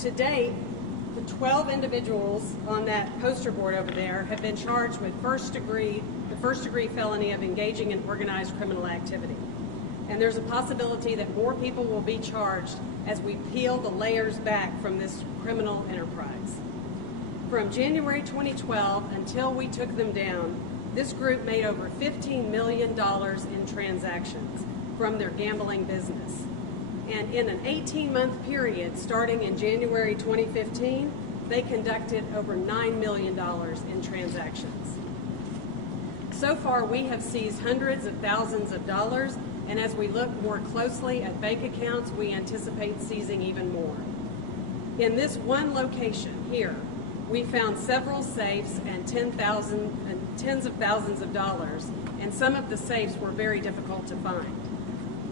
To date, the 12 individuals on that poster board over there have been charged with the first degree felony of engaging in organized criminal activity. And there's a possibility that more people will be charged as we peel the layers back from this criminal enterprise. From January 2012 until we took them down, this group made over $15 million in transactions from their gambling business. And in an 18-month period starting in January 2015, they conducted over $9 million in transactions. So far, we have seized hundreds of thousands of dollars, and as we look more closely at bank accounts, we anticipate seizing even more. In this one location here, we found several safes and tens of thousands of dollars, and some of the safes were very difficult to find.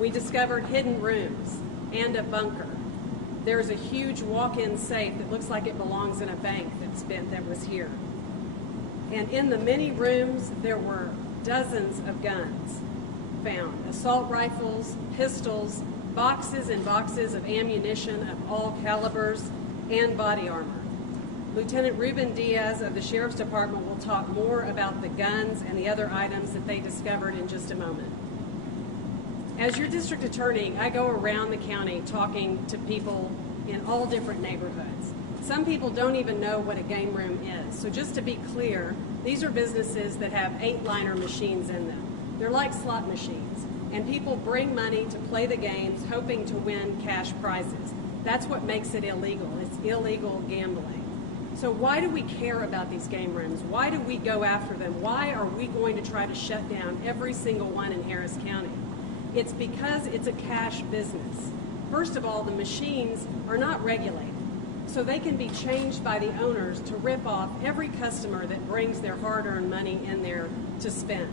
We discovered hidden rooms and a bunker. There's a huge walk-in safe that looks like it belongs in a bank that was here. And in the many rooms, there were dozens of guns found, assault rifles, pistols, boxes and boxes of ammunition of all calibers, and body armor. Lieutenant Ruben Diaz of the Sheriff's Department will talk more about the guns and the other items that they discovered in just a moment. As your district attorney, I go around the county talking to people in all different neighborhoods. Some people don't even know what a game room is. So just to be clear, these are businesses that have 8-liner machines in them. They're like slot machines, and people bring money to play the games hoping to win cash prizes. That's what makes it illegal. It's illegal gambling. So why do we care about these game rooms? Why do we go after them? Why are we going to try to shut down every single one in Harris County? It's because it's a cash business. First of all, the machines are not regulated, so they can be changed by the owners to rip off every customer that brings their hard-earned money in there to spend.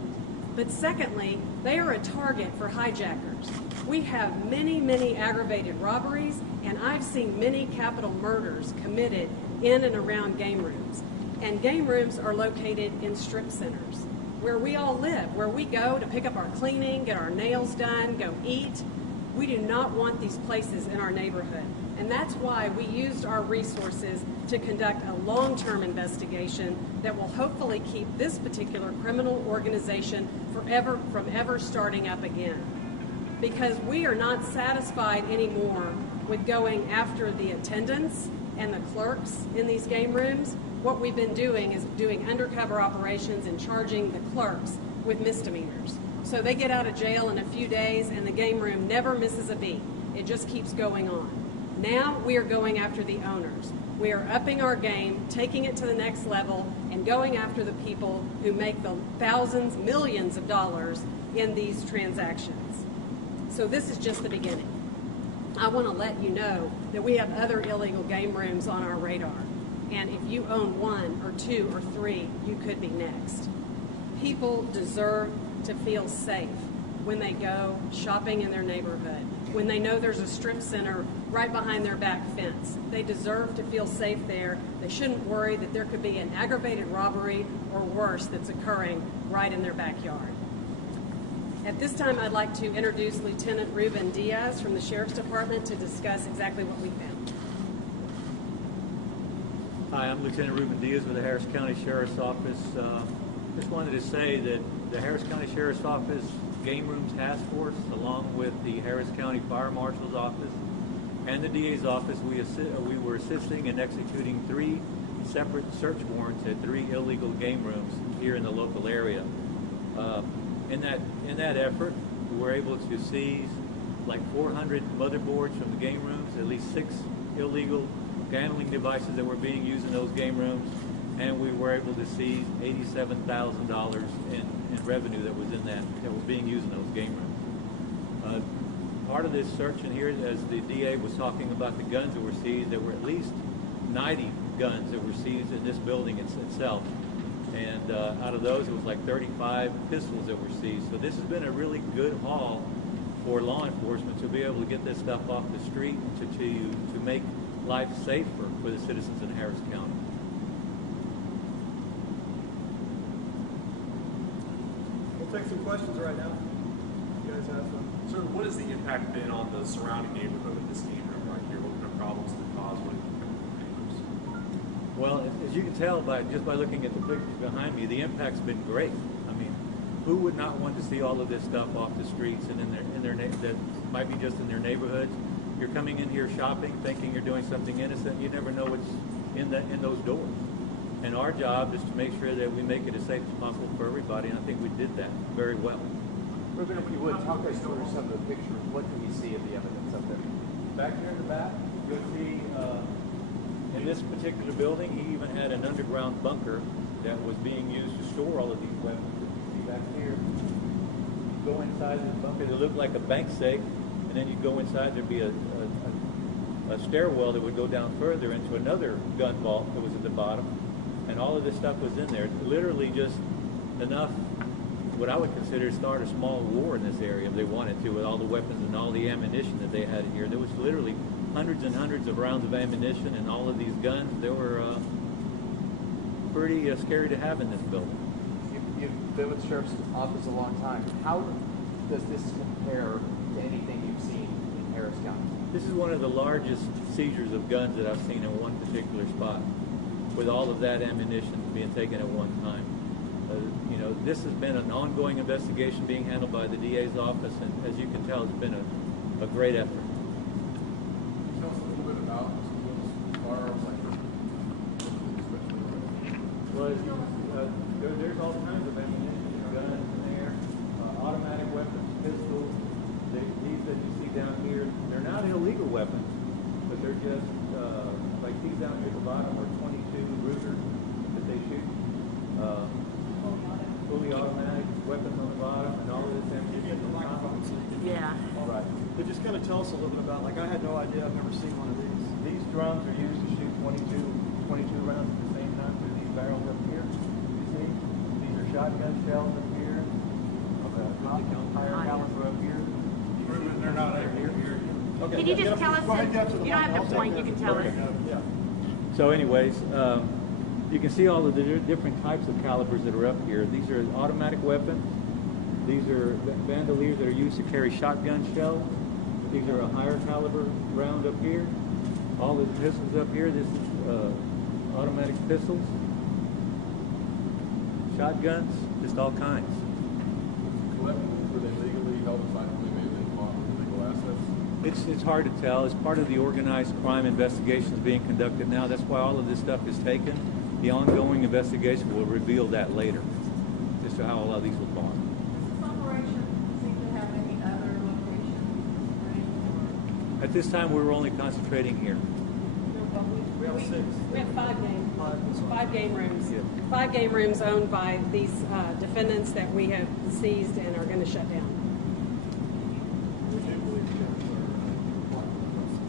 But secondly, they are a target for hijackers. We have many, many aggravated robberies, and I've seen many capital murders committed in and around game rooms. And game rooms are located in strip centers, where we all live, where we go to pick up our cleaning, get our nails done, go eat. We do not want these places in our neighborhood. And that's why we used our resources to conduct a long-term investigation that will hopefully keep this particular criminal organization from ever starting up again. Because we are not satisfied anymore with going after the attendants and the clerks in these game rooms. What we've been doing is doing undercover operations and charging the clerks with misdemeanors. So they get out of jail in a few days and the game room never misses a beat. It just keeps going on. Now we are going after the owners. We are upping our game, taking it to the next level, and going after the people who make the thousands, millions of dollars in these transactions. So this is just the beginning. I want to let you know that we have other illegal game rooms on our radar. And if you own 1 or 2 or 3, you could be next. People deserve to feel safe when they go shopping in their neighborhood, when they know there's a strip center right behind their back fence. They deserve to feel safe there. They shouldn't worry that there could be an aggravated robbery or worse that's occurring right in their backyard. At this time, I'd like to introduce Lieutenant Ruben Diaz from the Sheriff's Department to discuss exactly what we found. Hi, I'm Lieutenant Ruben Diaz with the Harris County Sheriff's Office. Just wanted to say that the Harris County Sheriff's Office Game Rooms Task Force, along with the Harris County Fire Marshal's Office and the DA's office, we were assisting in executing 3 separate search warrants at 3 illegal game rooms here in the local area. In that effort, we were able to seize like 400 motherboards from the game rooms, at least 6 illegal gambling devices that were being used in those game rooms, and we were able to seize $87,000 in revenue that was was being used in those game rooms. Part of this search in here, as the DA was talking about the guns that were seized, there were at least 90 guns that were seized in this building itself. And out of those, it was like 35 pistols that were seized. So this has been a really good haul for law enforcement to be able to get this stuff off the street and to make life safer for the citizens in Harris County. We'll take some questions right now. You guys have some. Sir, what has the impact been on the surrounding neighborhood of this game room right here? What kind of problems did it cause? What Well, as you can tell just by looking at the pictures behind me, the impact's been great. I mean, who would not want to see all of this stuff off the streets and that might be just in their neighborhoods? You're coming in here shopping, thinking you're doing something innocent. You never know what's in those doors. And our job is to make sure that we make it as safe as possible for everybody. And I think we did that very well. Ruben, if you would, talk us through some of the pictures. What do we see of the evidence up there? Back here in the back, you'll see in this particular building, he even had an underground bunker that was being used to store all of these weapons. You see back here, you go inside this bunker, it looked like a bank safe, and then you go inside, there'd be a stairwell that would go down further into another gun vault that was at the bottom, and all of this stuff was in there. Literally just enough, what I would consider to start a small war in this area if they wanted to, with all the weapons and all the ammunition that they had here. There was literally hundreds and hundreds of rounds of ammunition and all of these guns. They were pretty scary to have in this building. You've been with the Sheriff's Office a long time. How does this compare to anything you've seen in Harris County? This is one of the largest seizures of guns that I've seen in one particular spot, with all of that ammunition being taken at one time. This has been an ongoing investigation being handled by the DA's office, and as you can tell, it's been a great effort. Tell us a little bit about some of those firearms, Well, there's all kinds of ammunition, guns in there, automatic weapons, pistols. These that you see down here, they're not illegal weapons, but they're just like these down here at the bottom are 22 Rugers that they shoot. Fully automatic weapons on the bottom, and all of this ammunition on the top. Yeah. All right. But just kind of tell us a little bit about, like, I had no idea, I've never seen one of these. These drums are used to shoot 22 rounds at the same time through these barrels up here. You see? These are shotgun shells up here. Higher caliber up here. they're not over here. Okay. Can you just tell us, Go ahead, get to the you don't mic. have I'll to point, take you that. can tell us. Yeah. So anyways, you can see all of the different types of calibers that are up here. These are automatic weapons. These are bandoliers that are used to carry shotgun shells. These are a higher caliber round up here. All of the pistols up here, this is automatic pistols. Shotguns, just all kinds. Collectibles, were they legally held aside? They may have been bought with legal assets? It's hard to tell. It's part of the organized crime investigations being conducted now. That's why all of this stuff is taken. The ongoing investigation will reveal that later as to how a lot of these will go on. Does this operation seem to have any other locations? At this time, we're only concentrating here. We have 6. We have five game rooms. Yeah. 5 game rooms owned by these defendants that we have seized and are going to shut down.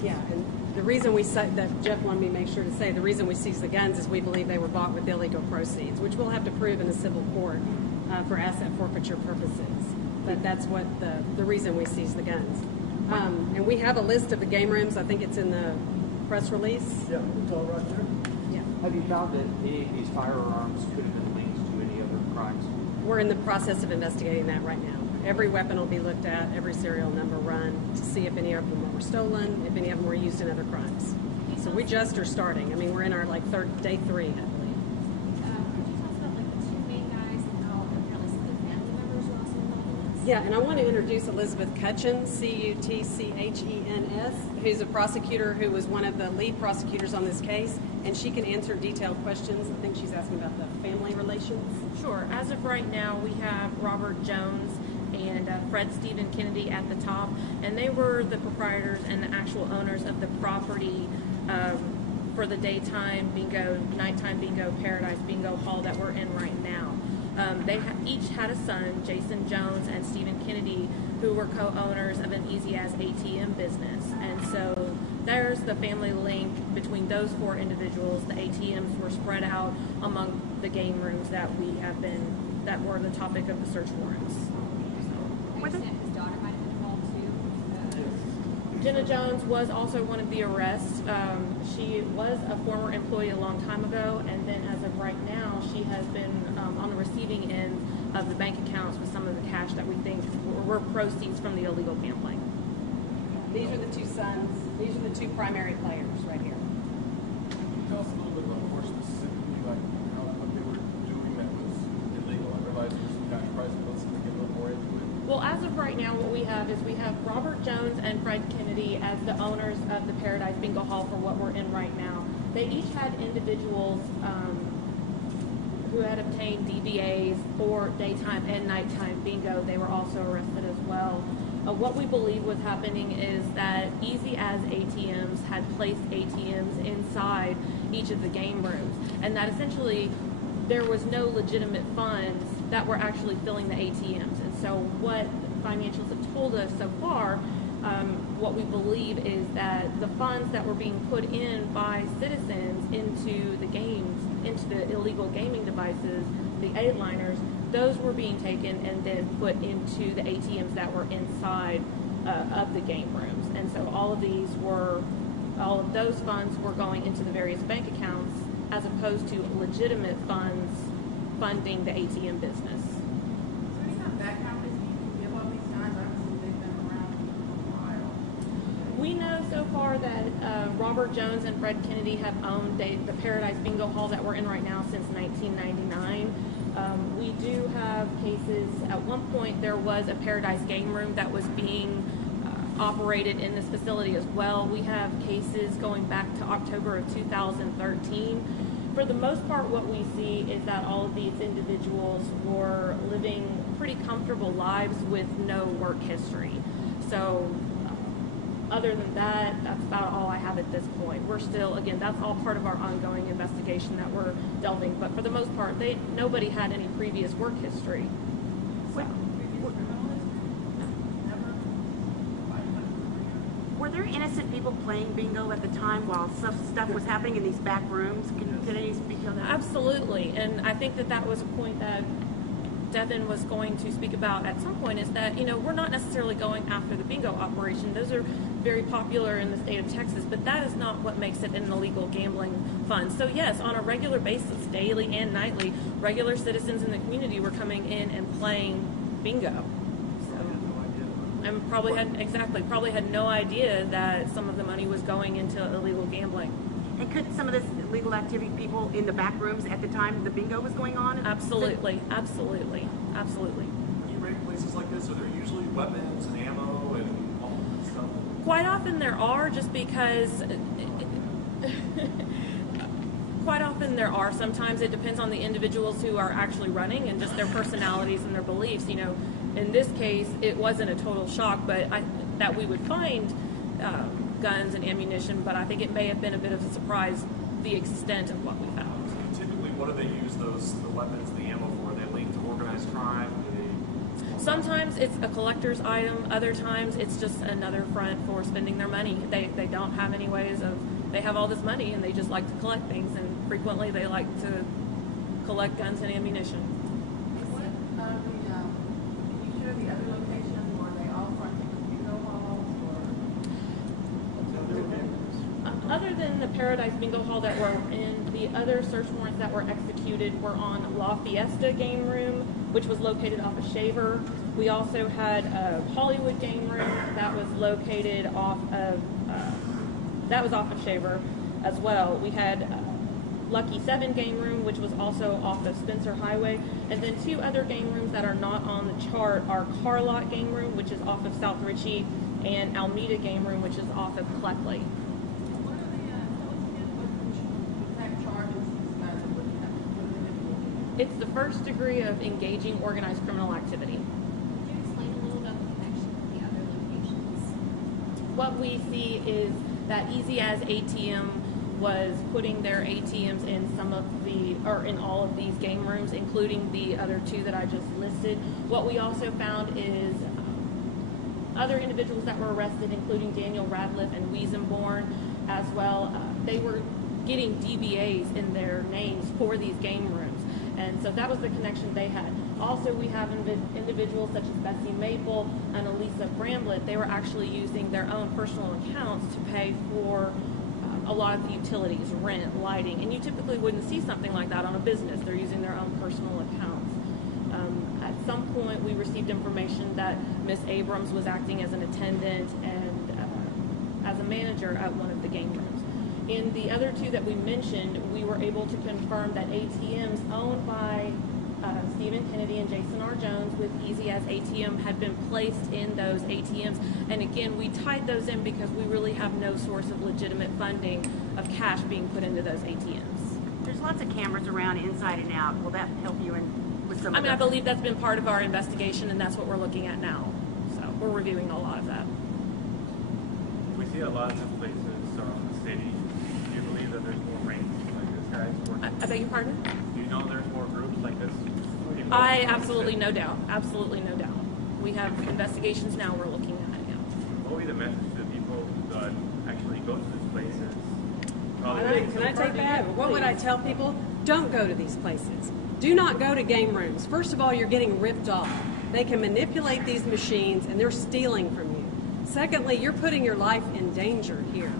Yeah, and the reason that Jeff wanted me to make sure to say, the reason we seized the guns is we believe they were bought with illegal proceeds, which we'll have to prove in a civil court for asset forfeiture purposes. But that's what the reason we seized the guns. And we have a list of the game rooms. I think it's in the press release. Yeah, it's all right there. Yeah. Have you found that any of these firearms could have been linked to any other crimes? We're in the process of investigating that right now. Every weapon will be looked at, every serial number run to see if any of them were stolen, if any of them were used in other crimes. So we just are starting. I mean, we're in our day 3, I believe. Could you tell us about like the 2 main guys and how apparently some of the family members were also involved in this? Yeah, and I want to introduce Elizabeth Cutchen, Cutchens, who's a prosecutor who was one of the lead prosecutors on this case, and she can answer detailed questions. I think she's asking about the family relations. Sure. As of right now, we have Robert Jones and Fred Stephen Kennedy at the top, and they were the proprietors and the actual owners of the property for the daytime bingo, nighttime bingo, Paradise Bingo Hall that we're in right now. They each had a son, Jason Jones and Stephen Kennedy, who were co-owners of an Easy As ATM business. And so there's the family link between those 4 individuals. The ATMs were spread out among the game rooms that were the topic of the search warrants. I understand his daughter might have been involved too. Jenna Jones was also one of the arrests. She was a former employee a long time ago, and then as of right now, she has been on the receiving end of the bank accounts with some of the cash that we think were proceeds from the illegal gambling. These are the 2 sons. These are the 2 primary players right here. Can you tell us a little bit about more specific of right now, what we have is we have Robert Jones and Fred Kennedy as the owners of the Paradise Bingo Hall for what we're in right now. They each had individuals who had obtained DBAs for daytime and nighttime bingo. They were also arrested as well. What we believe was happening is that Easy As ATMs had placed ATMs inside each of the game rooms, and that essentially there was no legitimate funds that were actually filling the ATMs. And so what financials have told us so far, what we believe is that the funds that were being put in by citizens into the games, into the illegal gaming devices, the 8-liners, those were being taken and then put into the ATMs that were inside of the game rooms. And so all of those funds were going into the various bank accounts as opposed to legitimate funds funding the ATM business. So any kind of background you can give all these guys? Obviously, they've been around for a while. We know so far that Robert Jones and Fred Kennedy have owned the Paradise Bingo Hall that we're in right now since 1999. We do have cases. At one point, there was a Paradise game room that was being operated in this facility as well. We have cases going back to October of 2013. For the most part, what we see is that all of these individuals were living pretty comfortable lives with no work history. So other than that, that's about all I have at this point. We're still, again, that's all part of our ongoing investigation that we're delving. But for the most part, nobody had any previous work history. Were there innocent people playing bingo at the time while stuff was happening in these back rooms? Can any speak on that? Absolutely, and I think that was a point that Devin was going to speak about at some point, is that, we're not necessarily going after the bingo operation. Those are very popular in the state of Texas, but that is not what makes it an illegal gambling fund. So yes, on a regular basis, daily and nightly, regular citizens in the community were coming in and playing bingo. And probably had no idea that some of the money was going into illegal gambling. And could some of this illegal activity people in the back rooms at the time the bingo was going on? Absolutely. When you raid places like this, are there usually weapons and ammo and all that stuff? Quite often there are, just because quite often there are. Sometimes it depends on the individuals who are actually running and just their personalities and their beliefs. In this case, it wasn't a total shock, but that we would find guns and ammunition, but I think it may have been a bit of a surprise, the extent of what we found. Typically, what do they use the weapons, the ammo for? Are they linked to organized crime? Sometimes it's a collector's item. Other times it's just another front for spending their money. They don't have any ways of, they have all this money and they just like to collect things, and frequently they like to collect guns and ammunition. The other locations, were they all fronting with bingo halls, or? Other than the Paradise Bingo Hall that we're in, the other search warrants that were executed were on La Fiesta Game Room, which was located off of Shaver. We also had a Hollywood Game Room that was located off of Shaver as well. We had Lucky 7 Game Room, which was also off of Spencer Highway. And then two other game rooms that are not on the chart are Carlot Game Room, which is off of South Ritchie, and Almeida Game Room, which is off of Cleckley. What are the exact charges these guys are looking at? It's the first degree of engaging organized criminal activity. Could you explain a little about the connection with the other locations? What we see is that Easy As ATM was putting their ATMs in in all of these game rooms, including the other two that I just listed. What we also found is other individuals that were arrested, including Daniel Radliff and Wiesenborn as well. They were getting DBAs in their names for these game rooms. And so that was the connection they had. Also, we have individuals such as Bessie Maple and Elisa Bramblett. They were actually using their own personal accounts to pay for a lot of the utilities, rent, lighting, and you typically wouldn't see something like that on a business. They're using their own personal accounts. At some point, we received information that Miss Abrams was acting as an attendant and as a manager at one of the game rooms. In the other two that we mentioned, we were able to confirm that ATMs owned by Stephen Kennedy and Jason R. Jones with Easy as ATM had been placed in those ATMs. And again, we tied those in because we really have no source of legitimate funding of cash being put into those ATMs. There's lots of cameras around inside and out. Will that help you with some I of mean, I the... believe that's been part of our investigation, and that's what we're looking at now. So we're reviewing a lot of that. We see a lot of these places around the city. Do you believe that there's more rings like this, guys? I beg your pardon? Do you know there's more groups like this? People I around the absolutely city? no doubt. Absolutely no doubt. We have investigations now we're looking at. Yeah. What would be the message to the people that actually go to these places? Can I take that? What would I tell people? Don't go to these places. Do not go to game rooms. First of all, you're getting ripped off. They can manipulate these machines and they're stealing from you. Secondly, you're putting your life in danger here.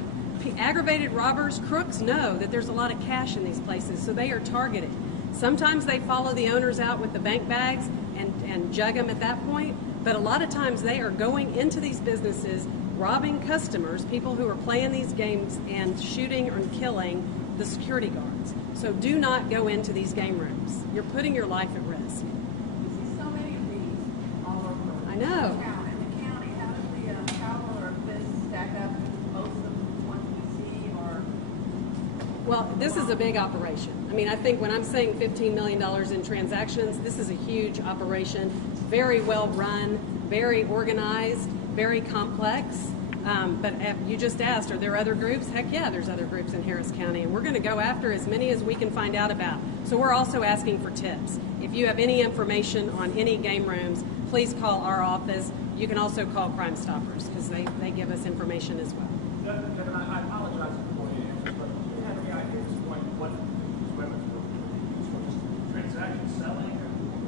Aggravated robbers, crooks know that there's a lot of cash in these places, so they are targeted. Sometimes they follow the owners out with the bank bags and jug them at that point, but a lot of times they are going into these businesses, robbing customers, people who are playing these games, and shooting or killing the security guards. So do not go into these game rooms. You're putting your life at risk. We see so many of these all over. I know. The county, how does the power of this stack up with most of the ones we see or? Well, this is a big operation. I mean, I think when I'm saying $15 million in transactions, this is a huge operation, very well run, very organized, very complex. But you just asked, are there other groups? Heck yeah, there's other groups in Harris County, and we're going to go after as many as we can find out about. So we're also asking for tips. If you have any information on any game rooms, please call our office. You can also call Crime Stoppers because they give us information as well. Devin, I apologize for the way you answered, but do you have any idea at this point what these weapons were used for? Just transaction selling?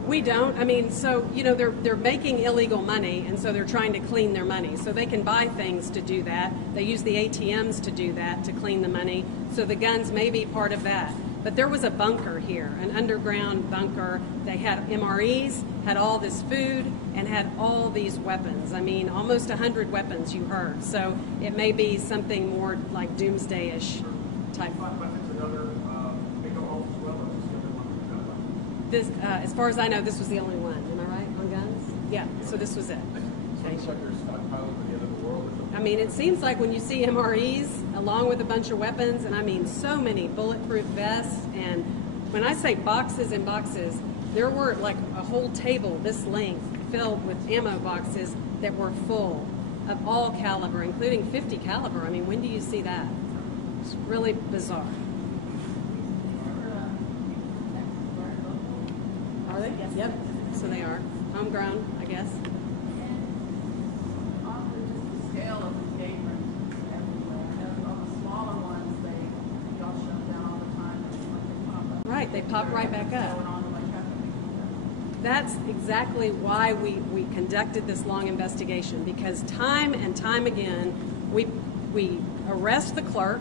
We don't. I mean, so, you know, they're making illegal money, and so they're trying to clean their money. So they can buy things to do that. They use the ATMs to do that, to clean the money. So the guns may be part of that. But there was a bunker here, an underground bunker. They had MREs, had all this food, and had all these weapons. I mean, almost 100 weapons, you heard. So it may be something more like doomsday-ish type. Weapons and other big holes as well, or just the other one? This, as far as I know, this was the only one. Am I right on guns? Yeah. So this was it. So it's like they're stockpiling at the end of the world or something? I mean, it seems like when you see MREs along with a bunch of weapons, and I mean so many bulletproof vests, and when I say boxes and boxes, there were like a whole table this length filled with ammo boxes that were full of all caliber, including 50 caliber. I mean, when do you see that? It's really bizarre. Are they? Yep. So they are. Homegrown, I guess. On the scale of the game rooms everywhere, and on the smaller ones, y'all shut down all the time, and they pop up. Right, they pop right back up. Going on, like, how can we- That's exactly why we conducted this long investigation, because time and time again, we arrest the clerk,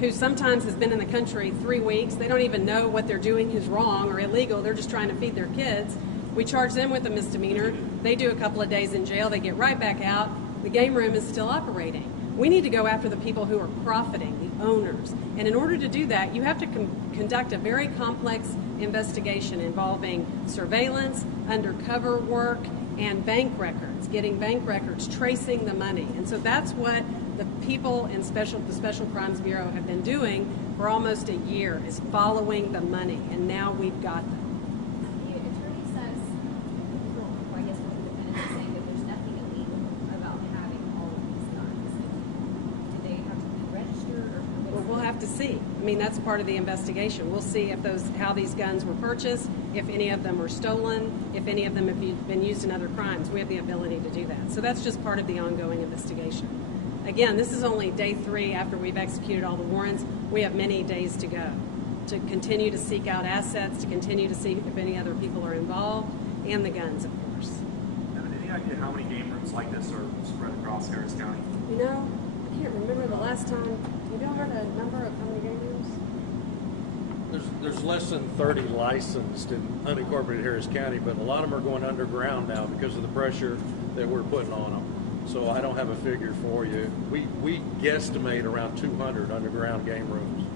who sometimes has been in the country 3 weeks. They don't even know what they're doing is wrong or illegal. They're just trying to feed their kids. We charge them with a misdemeanor. They do a couple of days in jail. They get right back out. The game room is still operating. We need to go after the people who are profiting, the owners. And in order to do that, you have to conduct a very complex investigation involving surveillance, undercover work, and bank records, getting bank records, tracing the money. And so that's what the people in the Special Crimes Bureau have been doing for almost a year, is following the money. And now we've got them. The attorney says, well, I guess what the defendant is saying, that there's nothing illegal about having all of these guns. Do they have to be registered or? Well, we'll have to see. I mean, that's part of the investigation. We'll see if how these guns were purchased, if any of them were stolen, if any of them have been used in other crimes. We have the ability to do that. So that's just part of the ongoing investigation. Again, this is only day 3 after we've executed all the warrants. We have many days to go to continue to seek out assets, to continue to see if any other people are involved, and the guns, of course. Any idea how many game rooms like this are spread across Harris County? You know, I can't remember the last time. Have y'all heard a number of how many game rooms? There's less than 30 licensed in unincorporated Harris County, but a lot of them are going underground now because of the pressure that we're putting on them. So I don't have a figure for you. We guesstimate around 200 underground game rooms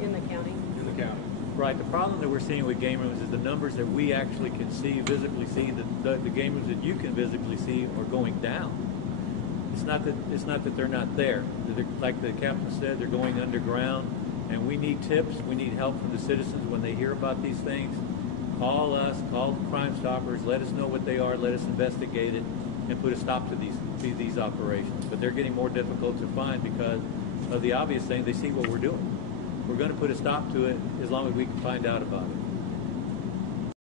In the county? in the county. Right. The problem that we're seeing with game rooms is the numbers that we actually can see, visibly see, the game rooms that you can visibly see are going down. It's not that they're not there. Like the captain said, they're going underground, and we need tips. We need help from the citizens when they hear about these things. Call us, call Crime Stoppers, let us know what they are, let us investigate it, and put a stop to these operations. But they're getting more difficult to find because of the obvious thing. They see what we're doing. We're going to put a stop to it as long as we can find out about it.